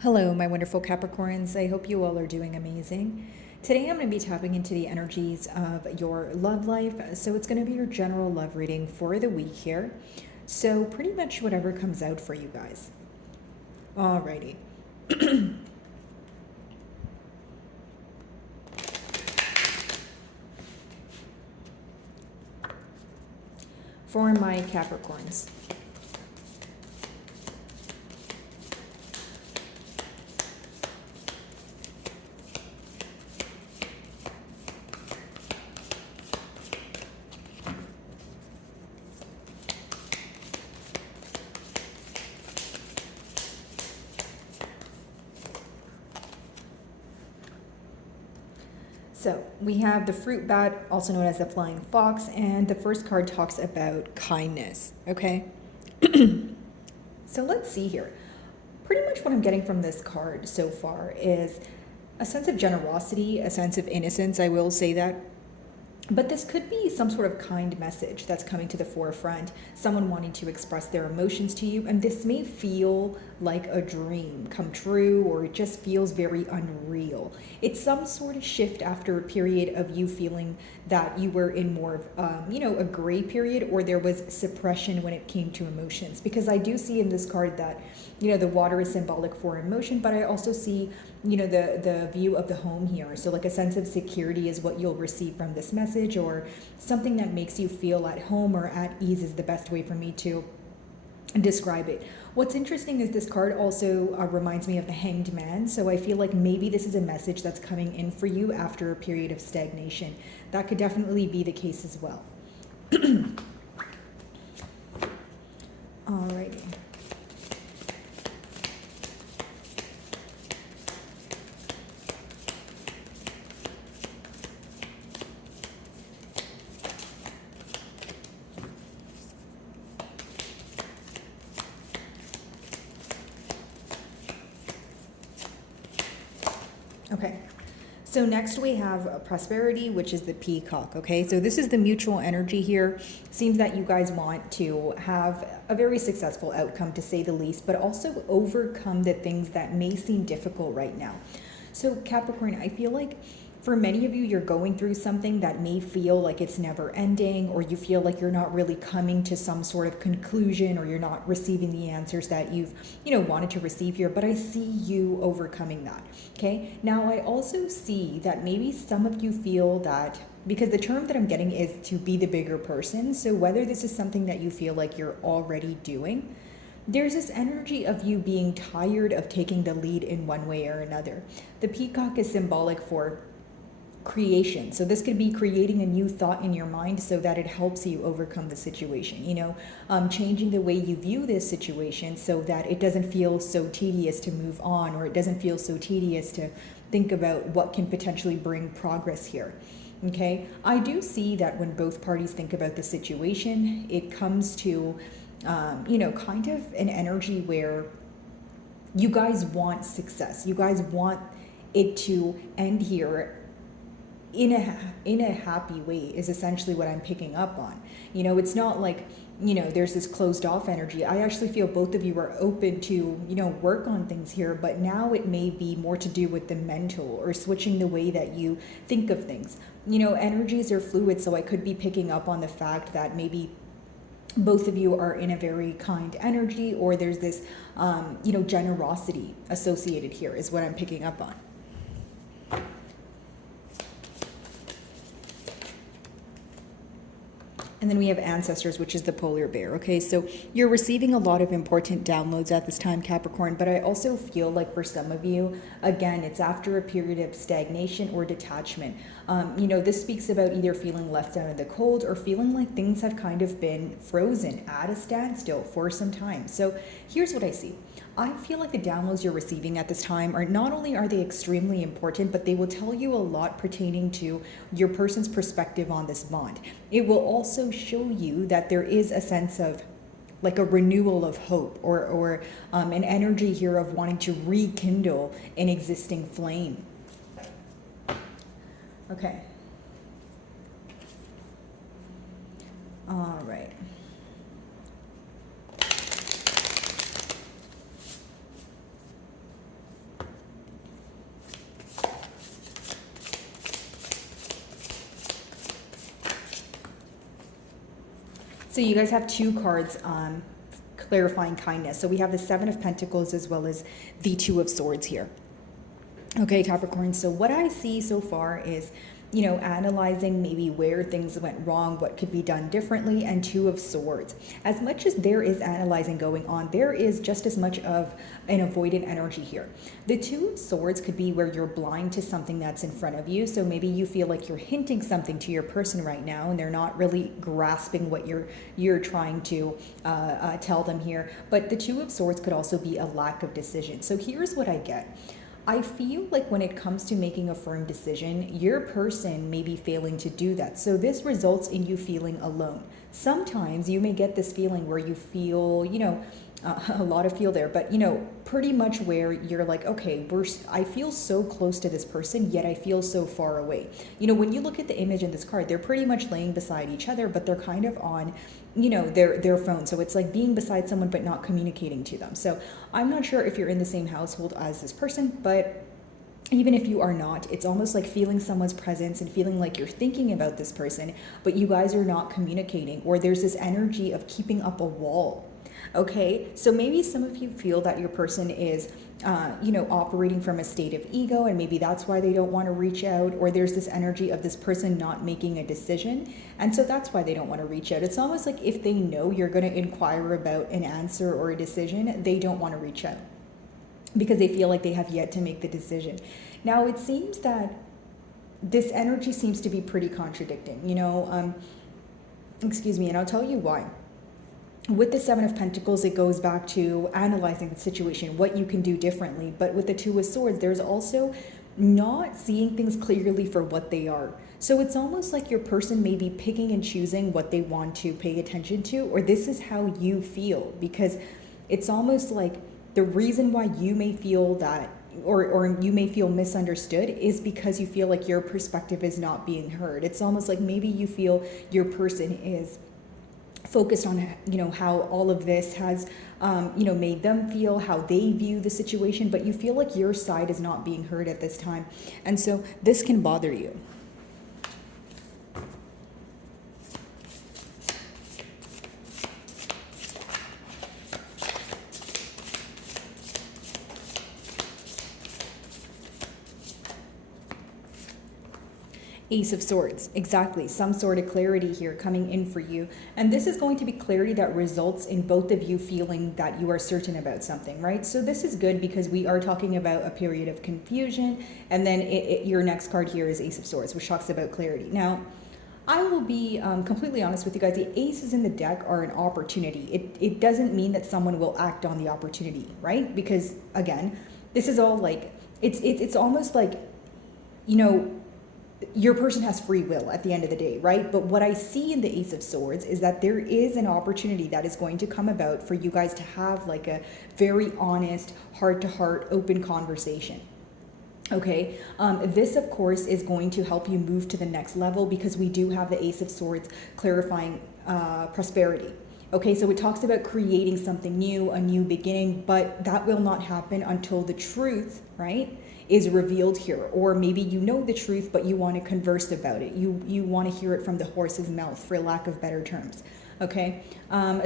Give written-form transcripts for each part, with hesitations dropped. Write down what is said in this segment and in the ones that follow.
Hello, my wonderful Capricorns. I hope you all are doing amazing. Today I'm going to be tapping into the energies of your love life. So it's going to be your general love reading for the week here. So pretty much whatever comes out for you guys. Alrighty. For my Capricorns. So we have the fruit bat, also known as the flying fox, and the first card talks about kindness, okay? So let's see here. Pretty much what I'm getting from this card so far is a sense of generosity, a sense of innocence, I will say that. But this could be some sort of kind message that's coming to the forefront, someone wanting to express their emotions to you, and this may feel like a dream come true, or it just feels very unreal. It's some sort of shift after a period of you feeling that you were in more of, a gray period, or there was suppression when it came to emotions. Because I do see in this card that, the water is symbolic for emotion, but I also see, the view of the home here. So like a sense of security is what you'll receive from this message, or something that makes you feel at home or at ease is the best way for me to describe it. What's interesting is this card also reminds me of the Hanged Man. So I feel like maybe this is a message that's coming in for you after a period of stagnation. That could definitely be the case as well. Alrighty. Okay, so next we have prosperity, which is the peacock. Okay, so this is the mutual energy here. Seems that you guys want to have a very successful outcome, to say the least, but also overcome the things that may seem difficult right now. So Capricorn, I feel like for many of you, you're going through something that may feel like it's never ending, or you feel like you're not really coming to some sort of conclusion, or you're not receiving the answers that you've, wanted to receive here. But I see you overcoming that. Okay. Now, I also see that maybe some of you feel that, because the term that I'm getting is to be the bigger person. So whether this is something that you feel like you're already doing, there's this energy of you being tired of taking the lead in one way or another. The peacock is symbolic for creation. So this could be creating a new thought in your mind so that it helps you overcome the situation, changing the way you view this situation so that it doesn't feel so tedious to move on, or it doesn't feel so tedious to think about what can potentially bring progress here. Okay, I do see that when both parties think about the situation, it comes to, kind of an energy where you guys want success. You guys want it to end here in a happy way, is essentially what I'm picking up on. It's not like, there's this closed off energy. I actually feel both of you are open to, work on things here, but now it may be more to do with the mental, or switching the way that you think of things. Energies are fluid, so I could be picking up on the fact that maybe both of you are in a very kind energy, or there's this, generosity associated here, is what I'm picking up on. And then we have ancestors, which is the polar bear. Okay, so you're receiving a lot of important downloads at this time, Capricorn, but I also feel like for some of you, again, it's after a period of stagnation or detachment. This speaks about either feeling left out in the cold, or feeling like things have kind of been frozen at a standstill for some time. So here's what I see. I feel like the downloads you're receiving at this time are not only are they extremely important, but they will tell you a lot pertaining to your person's perspective on this bond. It will also show you that there is a sense of like a renewal of hope, or an energy here of wanting to rekindle an existing flame. Okay. All right. So you guys have two cards clarifying kindness. So we have the Seven of Pentacles as well as the Two of Swords here. Okay, Capricorn, so what I see so far is, you know, analyzing maybe where things went wrong, what could be done differently, and Two of Swords. As much as there is analyzing going on, there is just as much of an avoidant energy here. The Two of Swords could be where you're blind to something that's in front of you. So maybe you feel like you're hinting something to your person right now, and they're not really grasping what you're trying to tell them here. But the Two of Swords could also be a lack of decision. So here's what I get. I feel like when it comes to making a firm decision, your person may be failing to do that. So this results in you feeling alone. Sometimes you may get this feeling where you feel, you know, a lot of feel there, but you know, pretty much where you're like, okay, I feel so close to this person, yet I feel so far away. You know, when you look at the image in this card, they're pretty much laying beside each other, but they're kind of on, you know, their phone. So it's like being beside someone, but not communicating to them. So I'm not sure if you're in the same household as this person, but even if you are not, it's almost like feeling someone's presence and feeling like you're thinking about this person, but you guys are not communicating, or there's this energy of keeping up a wall. Okay, so maybe some of you feel that your person is, you know, operating from a state of ego, and maybe that's why they don't want to reach out, or there's this energy of this person not making a decision, and so that's why they don't want to reach out. It's almost like if they know you're going to inquire about an answer or a decision, they don't want to reach out because they feel like they have yet to make the decision. Now, it seems that this energy seems to be pretty contradicting, you know, excuse me, and I'll tell you why. With the Seven of Pentacles, it goes back to analyzing the situation, what you can do differently. But with the Two of Swords, there's also not seeing things clearly for what they are. So it's almost like your person may be picking and choosing what they want to pay attention to, or this is how you feel, because it's almost like the reason why you may feel that, or you may feel misunderstood, is because you feel like your perspective is not being heard. It's almost like maybe you feel your person is focused on, you know, how all of this has, you know, made them feel, how they view the situation, but you feel like your side is not being heard at this time. And so this can bother you. Ace of Swords, exactly. Some sort of clarity here coming in for you. And this is going to be clarity that results in both of you feeling that you are certain about something, right? So this is good because we are talking about a period of confusion. And then your next card here is Ace of Swords, which talks about clarity. Now, I will be completely honest with you guys. The aces in the deck are an opportunity. It doesn't mean that someone will act on the opportunity, right? Because again, this is all like, it's almost like, you know, your person has free will at the end of the day, right? But what I see in the Ace of Swords is that there is an opportunity that is going to come about for you guys to have like a very honest, heart-to-heart, open conversation. Okay, this of course is going to help you move to the next level because we do have the Ace of Swords clarifying prosperity. Okay, so it talks about creating something new, a new beginning, but that will not happen until the truth, right, is revealed here. Or maybe you know the truth, but you want to converse about it. You want to hear it from the horse's mouth, for lack of better terms. Okay,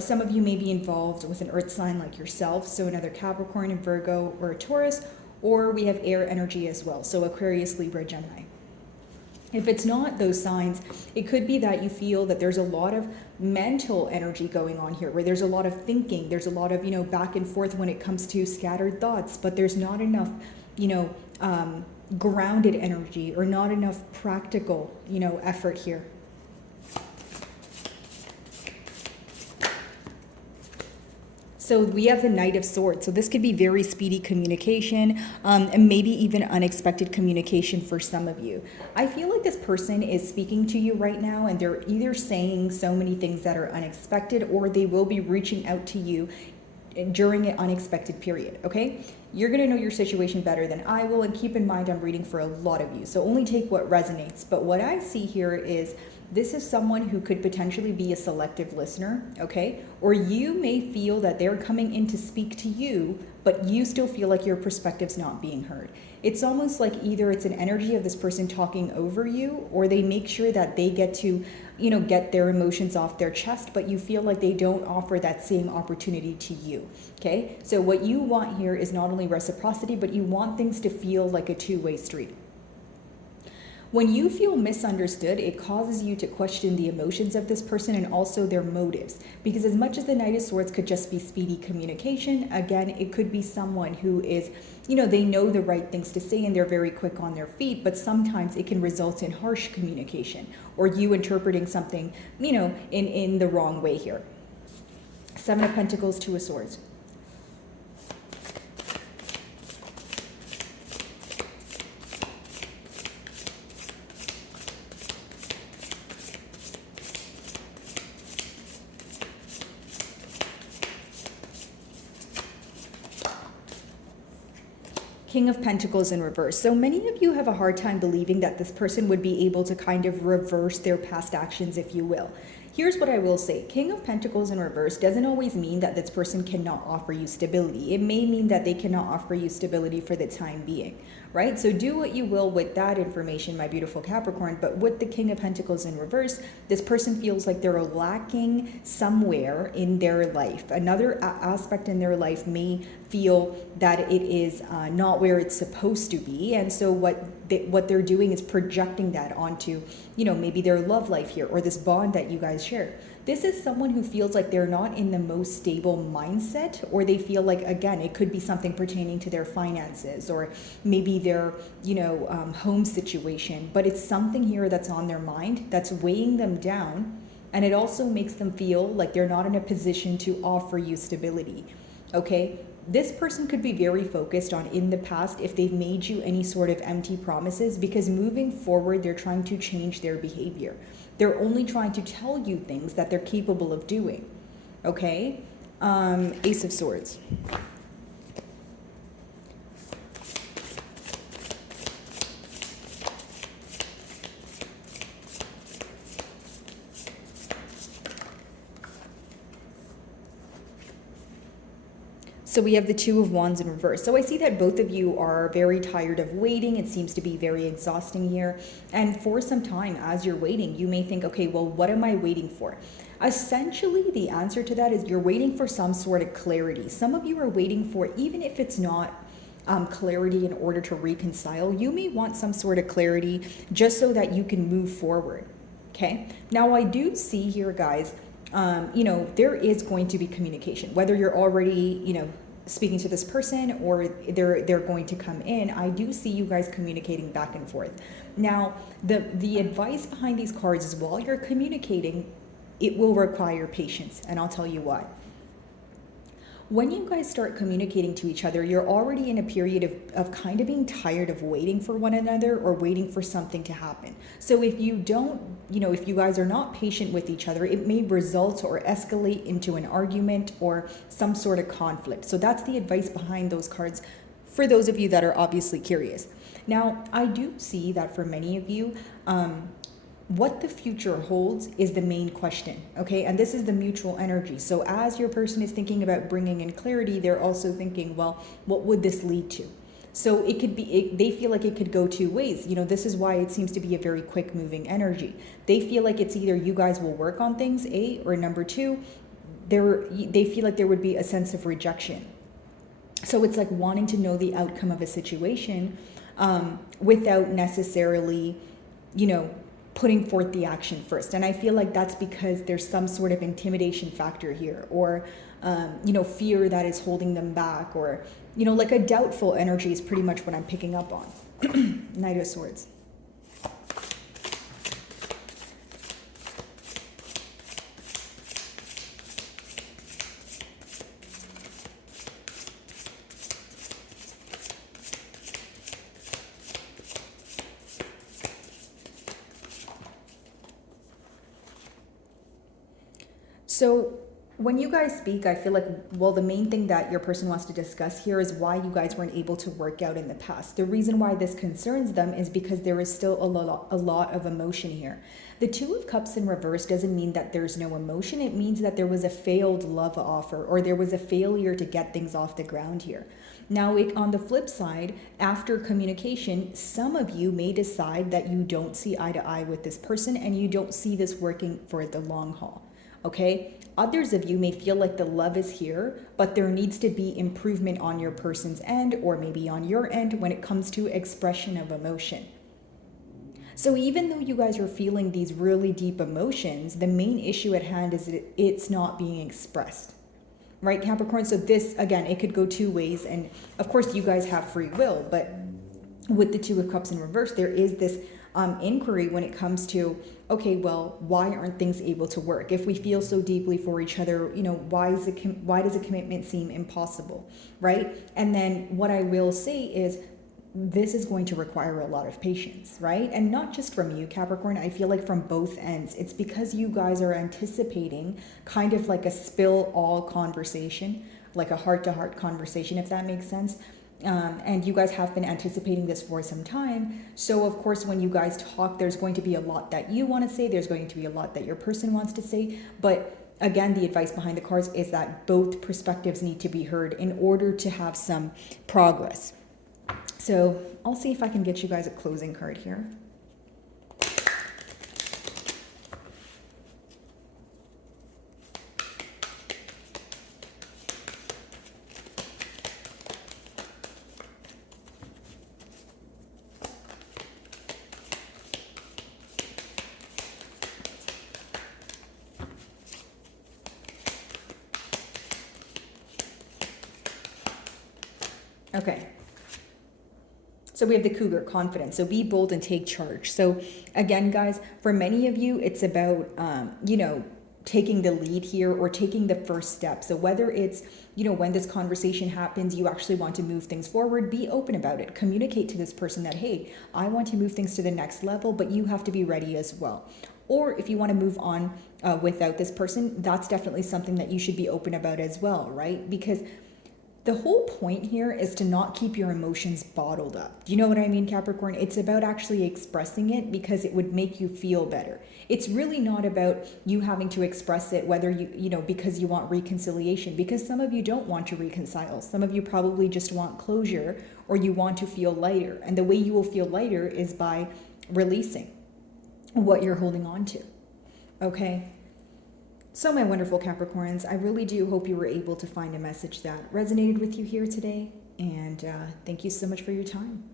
some of you may be involved with an earth sign like yourself, so another Capricorn, a Virgo, or a Taurus, or we have air energy as well, so Aquarius, Libra, Gemini. If it's not those signs, it could be that you feel that there's a lot of mental energy going on here, where there's a lot of thinking, there's a lot of, you know, back and forth when it comes to scattered thoughts, but there's not enough, you know, grounded energy or not enough practical, you know, effort here. So we have the Knight of Swords. So this could be very speedy communication and maybe even unexpected communication for some of you. I feel like this person is speaking to you right now and they're either saying so many things that are unexpected or they will be reaching out to you during an unexpected period, okay? You're gonna know your situation better than I will, and keep in mind I'm reading for a lot of you, so only take what resonates. But what I see here is this is someone who could potentially be a selective listener, okay? Or you may feel that they're coming in to speak to you, but you still feel like your perspective's not being heard. It's almost like either it's an energy of this person talking over you, or they make sure that they get to, get their emotions off their chest, but you feel like they don't offer that same opportunity to you, okay? So what you want here is not only reciprocity, but you want things to feel like a two-way street. When you feel misunderstood, it causes you to question the emotions of this person and also their motives. Because as much as the Knight of Swords could just be speedy communication, again, it could be someone who is, they know the right things to say and they're very quick on their feet, but sometimes it can result in harsh communication or you interpreting something, in the wrong way here. Seven of Pentacles, Two of Swords. King of Pentacles in reverse. So many of you have a hard time believing that this person would be able to kind of reverse their past actions, if you will. Here's what I will say. King of Pentacles in reverse doesn't always mean that this person cannot offer you stability. It may mean that they cannot offer you stability for the time being, right? So do what you will with that information, my beautiful Capricorn. But with the King of Pentacles in reverse, this person feels like they're lacking somewhere in their life. Another aspect in their life may feel that it is not where it's supposed to be. And so what they're doing is projecting that onto, maybe their love life here or this bond that you guys share. This is someone who feels like they're not in the most stable mindset, or they feel like, again, it could be something pertaining to their finances or maybe their, home situation, but it's something here that's on their mind that's weighing them down. And it also makes them feel like they're not in a position to offer you stability. Okay. This person could be very focused on in the past if they've made you any sort of empty promises, because moving forward, they're trying to change their behavior. They're only trying to tell you things that they're capable of doing. Okay? Ace of Swords. So we have the Two of Wands in reverse. So I see that both of you are very tired of waiting. It seems to be very exhausting here. And for some time as you're waiting, you may think, okay, well, what am I waiting for? Essentially, the answer to that is you're waiting for some sort of clarity. Some of you are waiting for, even if it's not clarity in order to reconcile, you may want some sort of clarity just so that you can move forward. Okay. Now I do see here, guys, there is going to be communication, whether you're already, speaking to this person or they're going to come in. I do see you guys communicating back and forth. Now, the advice behind these cards is while you're communicating, it will require patience, and I'll tell you why. When you guys start communicating to each other, you're already in a period of kind of being tired of waiting for one another or waiting for something to happen. So if you don't, if you guys are not patient with each other, it may result or escalate into an argument or some sort of conflict. So that's the advice behind those cards for those of you that are obviously curious. Now, I do see that for many of you, what the future holds is the main question, okay? And this is the mutual energy. So as your person is thinking about bringing in clarity, they're also thinking, well, what would this lead to? So it could be, they feel like it could go two ways. This is why it seems to be a very quick moving energy. They feel like it's either you guys will work on things, A, or number two, they feel like there would be a sense of rejection. So it's like wanting to know the outcome of a situation without necessarily, putting forth the action first. And I feel like that's because there's some sort of intimidation factor here, or, fear that is holding them back, or, like a doubtful energy is pretty much what I'm picking up on. Knight of Swords. So When you guys speak, I feel like, well, the main thing that your person wants to discuss here is why you guys weren't able to work out in the past. The reason why this concerns them is because there is still a lot of emotion here. The Two of Cups in reverse doesn't mean that there's no emotion. It means that there was a failed love offer, or there was a failure to get things off the ground here. Now, on the flip side, after communication, some of you may decide that you don't see eye to eye with this person and you don't see this working for the long haul. Okay? Others of you may feel like the love is here, but there needs to be improvement on your person's end, or maybe on your end, when it comes to expression of emotion. So even though you guys are feeling these really deep emotions, the main issue at hand is that it's not being expressed. Right, Capricorn? So this, again, it could go two ways. And of course, you guys have free will, but with the Two of Cups in reverse, there is this inquiry when it comes to, okay, well, why aren't things able to work? If we feel so deeply for each other, why does a commitment seem impossible, right? And then what I will say is, this is going to require a lot of patience, right? And not just from you, Capricorn. I feel like from both ends. It's because you guys are anticipating kind of like a spill all conversation, like a heart-to-heart conversation, if that makes sense. And you guys have been anticipating this for some time. So of course, when you guys talk, there's going to be a lot that you want to say. There's going to be a lot that your person wants to say. But again, the advice behind the cards is that both perspectives need to be heard in order to have some progress. So I'll see if I can get you guys a closing card here. Okay. So we have the Cougar, confidence. So be bold and take charge. So again, guys, for many of you, it's about, taking the lead here or taking the first step. So whether it's, when this conversation happens, you actually want to move things forward, be open about it. Communicate to this person that, hey, I want to move things to the next level, but you have to be ready as well. Or if you want to move on without this person, that's definitely something that you should be open about as well, right? Because the whole point here is to not keep your emotions bottled up. Do you know what I mean, Capricorn? It's about actually expressing it because it would make you feel better. It's really not about you having to express it, whether because you want reconciliation, because some of you don't want to reconcile. Some of you probably just want closure, or you want to feel lighter. And the way you will feel lighter is by releasing what you're holding on to. Okay? So my wonderful Capricorns, I really do hope you were able to find a message that resonated with you here today. And thank you so much for your time.